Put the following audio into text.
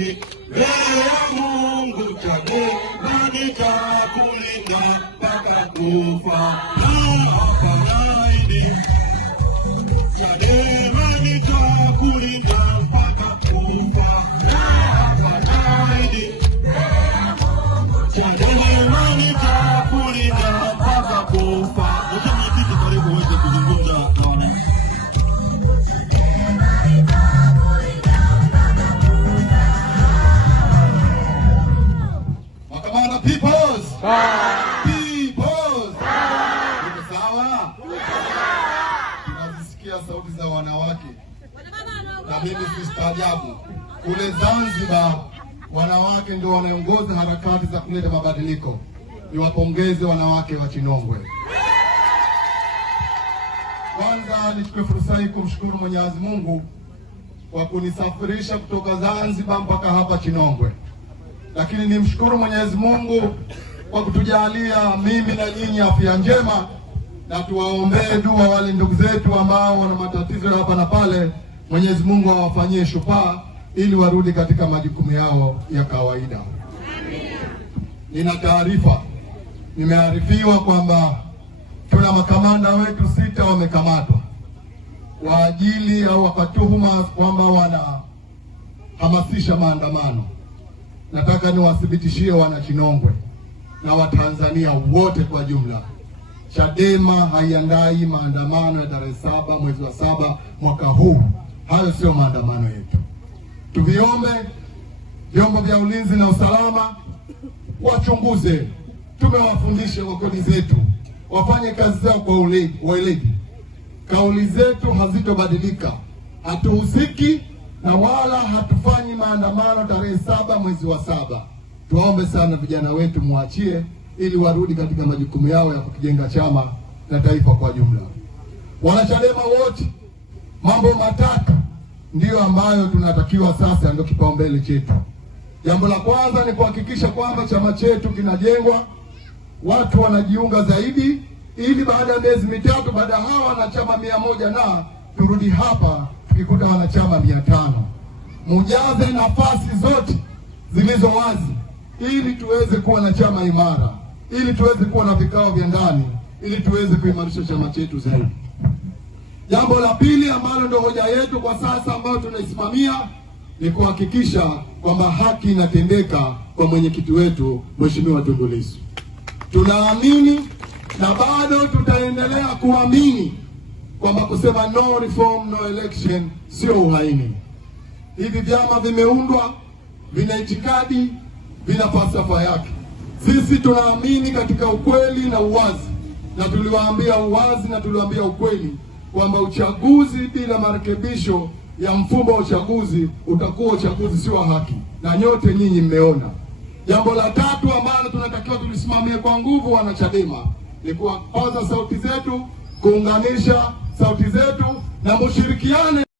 haki mbele ya Mungu. Chadema nitakulinda mpaka kufa. Chadema nitakulinda mpaka kufa. Chadema nitakulinda mpaka kufa. Mwenyekiti, karibu uweze kuzungumza na wananchi. Makamanda peoples! Peoples! Tuko sawa? Tunazisikia sauti za wanawake. Na mimi sistaajabu. Kule Zanzibar wanawake ndio wanaongoza harakati za kuleta mabadiliko. Niwapongeze wanawake wa Chinongwe. Kwanza nichukue fursa hii kumshukuru Mwenyezi Mungu kwa kunisafirisha kutoka Zanzibar mpaka hapa Chinongwe. Lakini nimshukuru Mwenyezi Mungu kwa kutujalia mimi na nyinyi afya njema, na tuwaombee dua wale ndugu zetu ambao wana matatizo hapa na pale. Mwenyezi Mungu awafanyie shufaa ili warudi katika majukumu yao ya kawaida. Nina taarifa, nimearifiwa kwamba tuna makamanda wetu 6 wamekamatwa kwa ajili au wakatuhuma kwamba wanahamasisha maandamano. Nataka niwathibitishie wana Chinongwe na Watanzania wote kwa jumla, Chadema haiandai maandamano ya tarehe 7 mwezi wa 7 mwaka huu. Hayo sio maandamano yetu. Tuviombe vyombo vya ulinzi na usalama wachunguze. Tumewafundisha wakoni zetu wafanye kazi zao kwa weledi. Kauli zetu hazitobadilika. Hatuhusiki na wala hatufanyi maandamano tarehe 7 mwezi wa 7. Tuombe sana vijana wetu muachie ili warudi katika majukumu yao ya kukijenga chama na taifa kwa jumla. Wanachadema wote, mambo matatu ndiyo ambayo tunatakiwa sasa, ndio kipaumbele chetu. Jambo la kwanza ni kuhakikisha kwamba chama chetu kinajengwa, watu wanajiunga zaidi, ili baada ya miezi mitatu, baada ya hawa wanachama 100 na turudi hapa tukikuta wanachama 500. Mujaze nafasi zote zilizo wazi ili tuweze kuwa na chama imara, ili tuweze kuwa na vikao vya ndani, ili tuweze kuimarisha chama chetu zaidi. Jambo la pili ambalo ndio hoja yetu kwa sasa ambayo tunaisimamia ni kuhakikisha kwamba haki inatendeka kwa mwenyekiti wetu Mheshimiwa Tundu Lissu. Tunaamini na bado tutaendelea kuamini kwamba kusema no reform no election sio uhaini. Hivi vyama vimeundwa, vina itikadi, vina falsafa yake. Sisi tunaamini katika ukweli na uwazi, na tuliwaambia uwazi na tuliwaambia ukweli kwamba uchaguzi bila marekebisho ya mfumo wa uchaguzi utakuwa uchaguzi sio haki, na nyote nyinyi mmeona. Jambo la tatu ambalo tunatakiwa tulisimamie kwa nguvu wana Chadema ni kupaza sauti zetu, kuunganisha sauti zetu na mushirikiane.